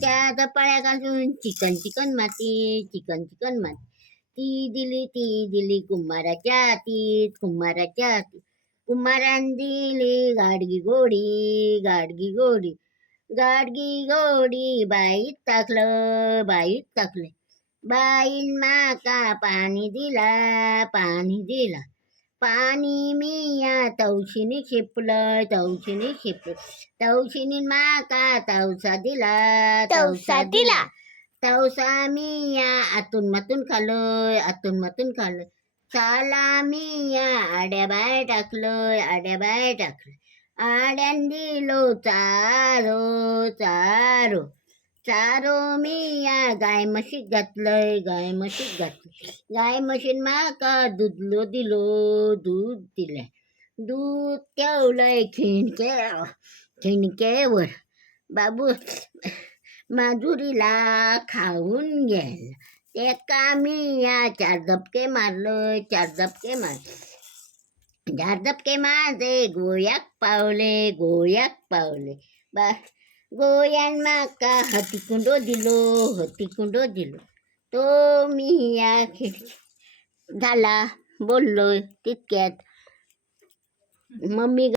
त्या दपाळ्यापासून chicken chicken माती chicken chicken माती ती दिली कुंभाराच्या हातीत कुंभाराच्या हातीत कुंभारान दिली गाडगी गोडी बाईत टाकलं बाईन माका पाणी दिला पाणी मिया तवशीनी तवशीनी माका तवसा दिला तवसा मिया आतून मातून खाल्लं चाला मिया आड्या बाय टाकलं आड्यान दिलो चारो मिया गाय म्हशीत घातलं गाय म्हशीन माका दूध दिलं दूध ठेवलंय खिणक्यावर बाबू माजुरीला खाऊन गेला एका मिया चार धपके माझे गोयाक पावले गोयान माका हतिकुंडो दिलो तो मिया झाला बोललोय तितक्यात मम्मी